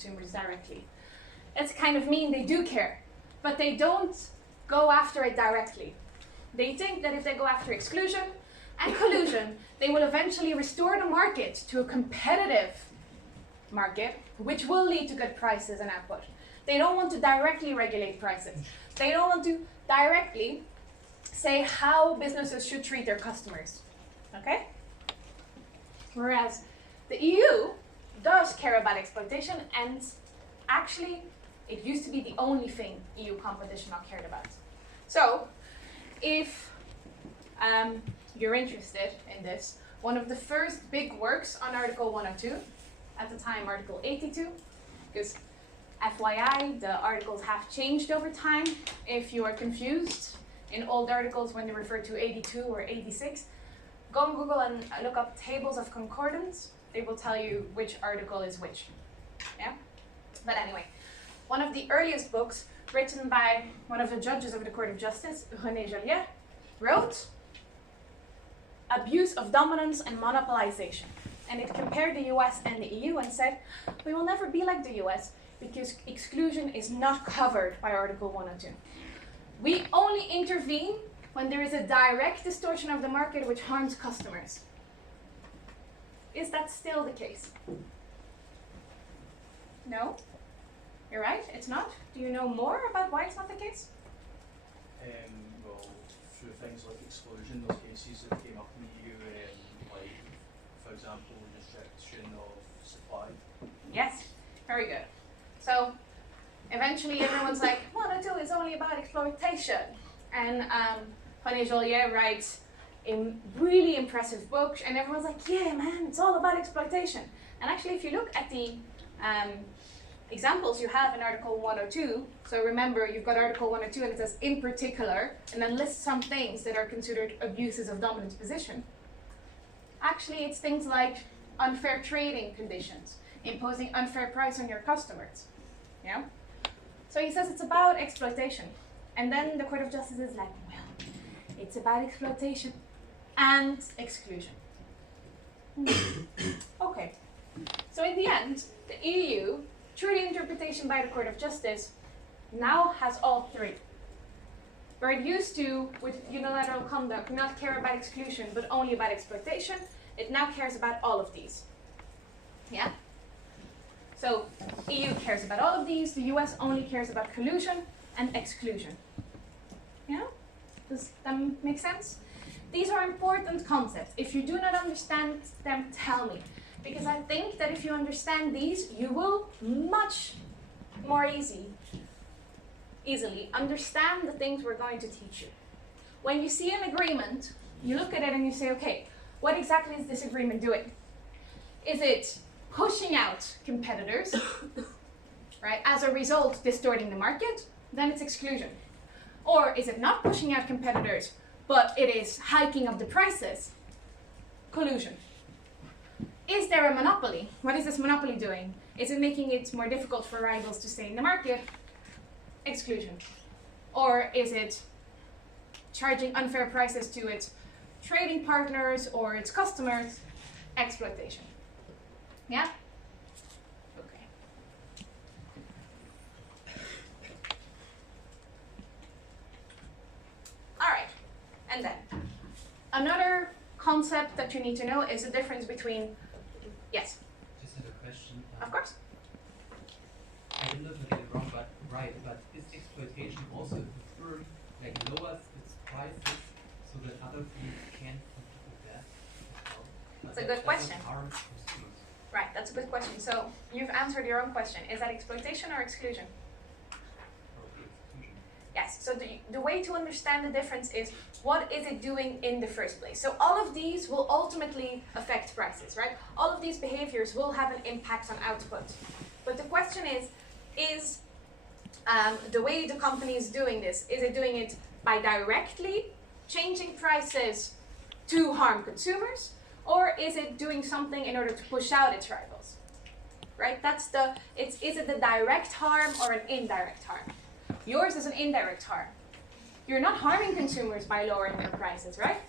consumers directly. That's kind of mean they do care, but they don't go after it directly. They think that if they go after exclusion and collusion, they will eventually restore the market to a competitive market, which will lead to good prices and output. They don't want to directly regulate prices. They don't want to directly say how businesses should treat their customers. Okay? Whereas the EU does care about exploitation, and actually it used to be the only thing EU competition law cared about. So if you're interested in this, one of the first big works on Article 102, at the time Article 82, because FYI, the articles have changed over time. If you are confused in old articles when they refer to 82 or 86, go on Google and look up tables of concordance. They will tell you which article is which. Yeah? But anyway, one of the earliest books written by one of the judges of the Court of Justice, René Joliet, wrote Abuse of Dominance and Monopolization. And it compared the US and the EU and said, we will never be like the US because exclusion is not covered by Article 102. We only intervene when there is a direct distortion of the market which harms customers. Is that still the case? No? You're right, it's not? Do you know more about why it's not the case? Well, through things like exclusion, those cases that came up in the EU, like, for example, restriction of supply. Yes, very good. So eventually everyone's like, 102 is only about exploitation. And René Joliet writes a really impressive book, and everyone's like, yeah, man, it's all about exploitation. And actually, if you look at the examples you have in Article 102, so remember, you've got Article 102 and it says in particular, and then lists some things that are considered abuses of dominant position. Actually, it's things like unfair trading conditions, imposing unfair price on your customers. Yeah? So he says it's about exploitation. And then the Court of Justice is like, well, it's about exploitation and exclusion. Okay. So in the end, the EU, through the interpretation by the Court of Justice, now has all three. Where it used to, with unilateral conduct, not care about exclusion, but only about exploitation, it now cares about all of these. Yeah? So EU cares about all of these, the US only cares about collusion and exclusion. Yeah? Does that make sense? These are important concepts. If you do not understand them, tell me. Because I think that if you understand these, you will much more easily understand the things we're going to teach you. When you see an agreement, you look at it and you say, okay, what exactly is this agreement doing? Is it pushing out competitors, right? As a result, distorting the market, then it's exclusion. Or is it not pushing out competitors, but it is hiking up the prices? Collusion. Is there a monopoly? What is this monopoly doing? Is it making it more difficult for rivals to stay in the market? Exclusion. Or is it charging unfair prices to its trading partners or its customers? Exploitation. Yeah? Okay. All right. And then another concept that you need to know is the difference between, yes? Just have a question. Of course. I don't know if I get it wrong, but right, but is exploitation also if the firm like lowers its prices so that other firms can't compete with that as well? That's a good question. Harm consumers. Right, that's a good question. So you've answered your own question. Is that exploitation or exclusion? Or exclusion. Yes, so the way to understand the difference is what is it doing in the first place? So all of these will ultimately affect prices, right? All of these behaviors will have an impact on output. But the question is the way the company is doing this, is it doing it by directly changing prices to harm consumers? Or is it doing something in order to push out its rivals? Right? Is it the direct harm or an indirect harm? Yours is an indirect harm. You're not harming consumers by lowering their prices, right?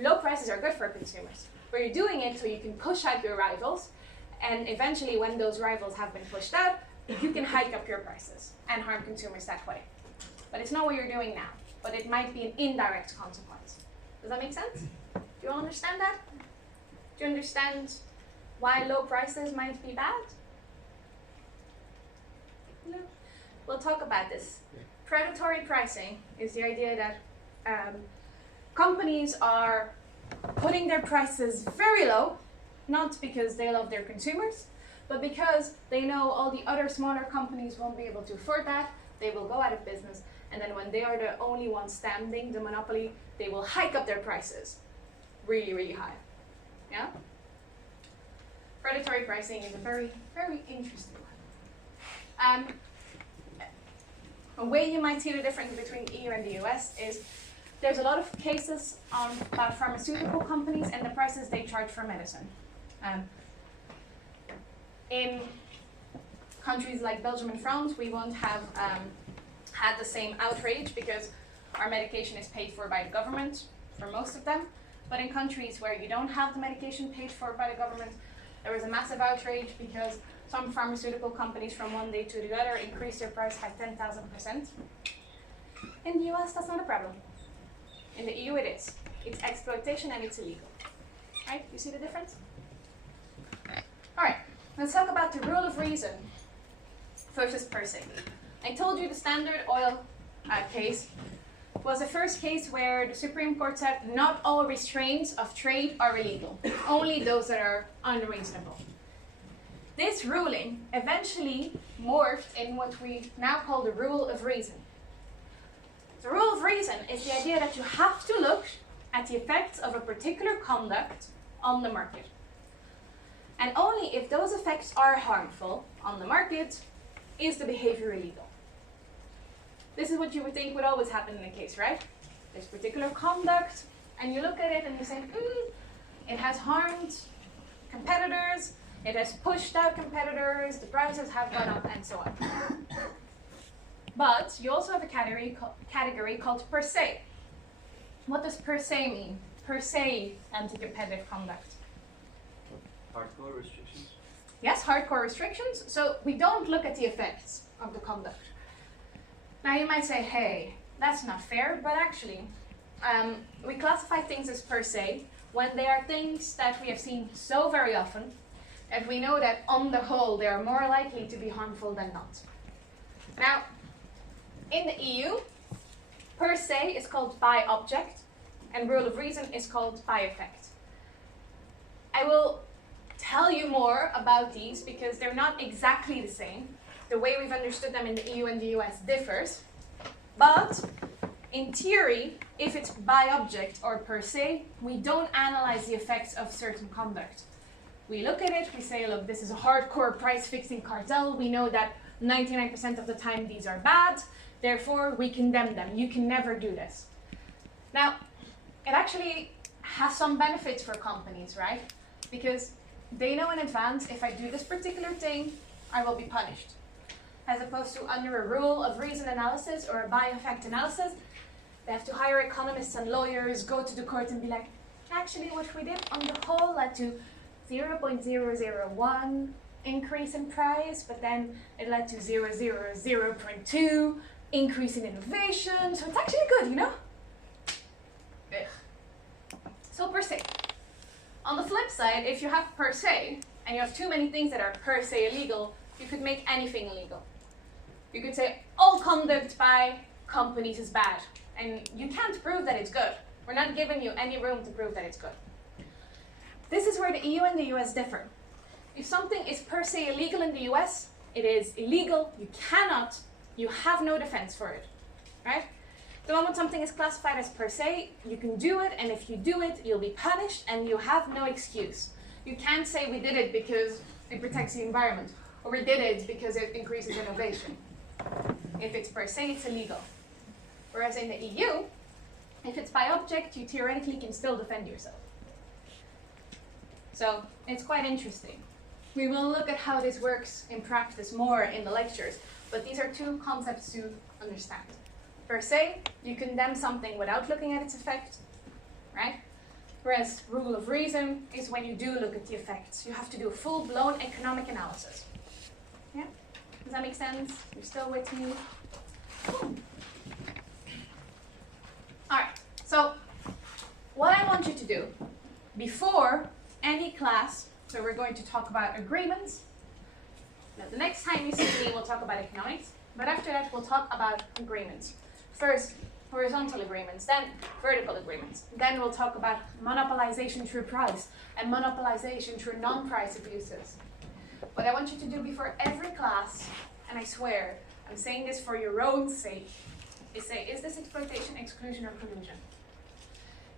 Low prices are good for consumers. But you're doing it so you can push out your rivals And eventually, when those rivals have been pushed out, you can hike up your prices and harm consumers that way. But it's not what you're doing now, but it might be an indirect consequence. Does that make sense? Do you all understand that? Do you understand why low prices might be bad? No. We'll talk about this. Predatory pricing is the idea that companies are putting their prices very low, not because they love their consumers, but because they know all the other smaller companies won't be able to afford that, they will go out of business, and then when they are the only ones standing, the monopoly, they will hike up their prices really, really high. Yeah? Predatory pricing is a very, very interesting one. A way you might see the difference between the EU and the US is there's a lot of cases about pharmaceutical companies and the prices they charge for medicine. In countries like Belgium and France, we won't have had the same outrage because our medication is paid for by the government for most of them. But in countries where you don't have the medication paid for by the government, there was a massive outrage because some pharmaceutical companies from one day to the other increased their price by 10,000%. In the US, that's not a problem. In the EU, it is. It's exploitation and it's illegal. Right? You see the difference? All right, let's talk about the rule of reason versus per se. I told you the Standard Oil case was the first case where the Supreme Court said not all restraints of trade are illegal, only those that are unreasonable. This ruling eventually morphed in what we now call the rule of reason. The rule of reason is the idea that you have to look at the effects of a particular conduct on the market. And only if those effects are harmful on the market is the behavior illegal. This is what you would think would always happen in a case, right? There's particular conduct, and you look at it and you say, it has harmed competitors, it has pushed out competitors, the prices have gone up, and so on. But you also have a category called per se. What does per se mean? Per se anti-competitive conduct. Hardcore restrictions? Yes, hardcore restrictions. So we don't look at the effects of the conduct. Now you might say, hey, that's not fair, but actually, we classify things as per se when they are things that we have seen so very often that we know that on the whole they are more likely to be harmful than not. Now, in the EU, per se is called by object, and rule of reason is called by effect. I will tell you more about these because they're not exactly the same. The way we've understood them in the EU and the US differs. But in theory, if it's by object or per se, we don't analyze the effects of certain conduct. We look at it, we say, look, this is a hardcore price fixing cartel. We know that 99% of the time these are bad. Therefore, we condemn them. You can never do this. Now, it actually has some benefits for companies, right? Because they know in advance, if I do this particular thing, I will be punished. As opposed to under a rule of reason analysis or a by-effect analysis, they have to hire economists and lawyers, go to the court and be like, actually what we did on the whole led to 0.001 increase in price, but then it led to 0.002 increase in innovation, so it's actually good, you know? Ugh. So per se. On the flip side, if you have per se, and you have too many things that are per se illegal, you could make anything illegal. You could say all conduct by companies is bad, and you can't prove that it's good. We're not giving you any room to prove that it's good. This is where the EU and the US differ. If something is per se illegal in the US, it is illegal, you have no defense for it, right? The moment something is classified as per se, you can do it, and if you do it, you'll be punished, and you have no excuse. You can't say we did it because it protects the environment, or we did it because it increases innovation. If it's per se, it's illegal. Whereas in the EU, if it's by object, you theoretically can still defend yourself. So it's quite interesting. We will look at how this works in practice more in the lectures, but these are two concepts to understand. Per se, you condemn something without looking at its effect, right? Whereas rule of reason is when you do look at the effects. You have to do a full-blown economic analysis. Yeah? Does that make sense? You're still with me? Cool. Alright, so what I want you to do before any class, so we're going to talk about agreements. Now, the next time you see me, we'll talk about economics, but after that, we'll talk about agreements. First, horizontal agreements, then vertical agreements. Then we'll talk about monopolization through price and monopolization through non-price abuses. What I want you to do before every class, and I swear, I'm saying this for your own sake, is say, is this exploitation, exclusion, or collusion?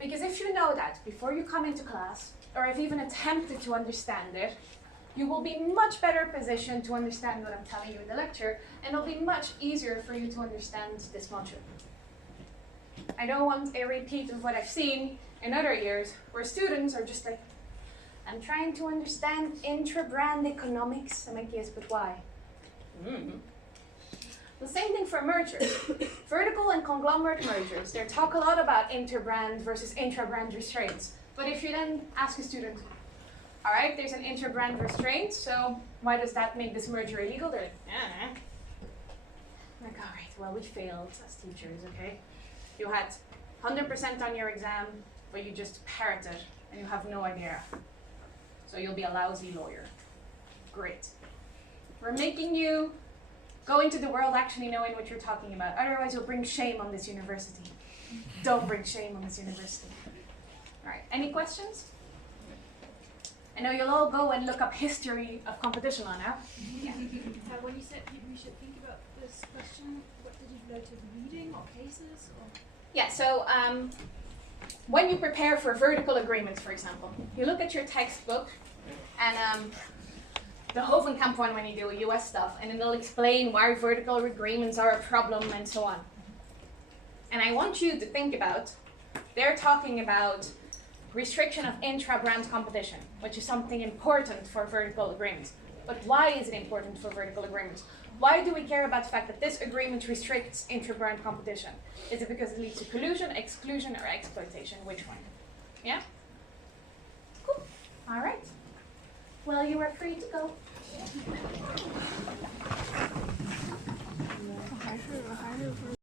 Because if you know that before you come into class, or have even attempted to understand it, you will be much better positioned to understand what I'm telling you in the lecture, and it'll be much easier for you to understand this module. I don't want a repeat of what I've seen in other years, where students are just like, I'm trying to understand intra-brand economics. I'm like, yes, but why? The same thing for mergers. Vertical and conglomerate mergers. They talk a lot about inter-brand versus intra-brand restraints. But if you then ask a student, all right, there's an inter-brand restraint, so why does that make this merger illegal? They're like, like, all right, well, we failed as teachers, okay? You had 100% on your exam, but you just parroted and you have no idea. So you'll be a lousy lawyer. Great. We're making you go into the world actually knowing what you're talking about. Otherwise, you'll bring shame on this university. Don't bring shame on this university. All right, any questions? I know you'll all go and look up history of competition law now. Yeah. When you said we should think about this question, what did you relate to reading or cases? Or? Yeah, so when you prepare for vertical agreements, for example, you look at your textbook and the Hovenkamp one when you do US stuff, and it'll explain why vertical agreements are a problem and so on. And I want you to think about, they're talking about restriction of intra-brand competition, which is something important for vertical agreements. But why is it important for vertical agreements? Why do we care about the fact that this agreement restricts intra-brand competition? Is it because it leads to collusion, exclusion, or exploitation? Which one? Yeah? Cool. All right. Well, you are free to go. 还是不是